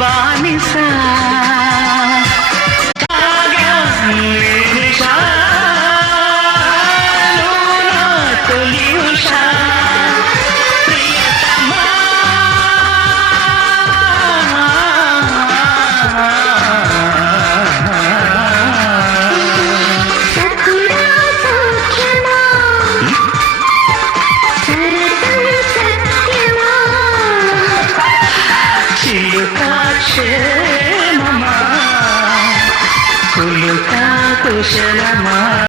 బానిసా. కులుతా కుశలమా?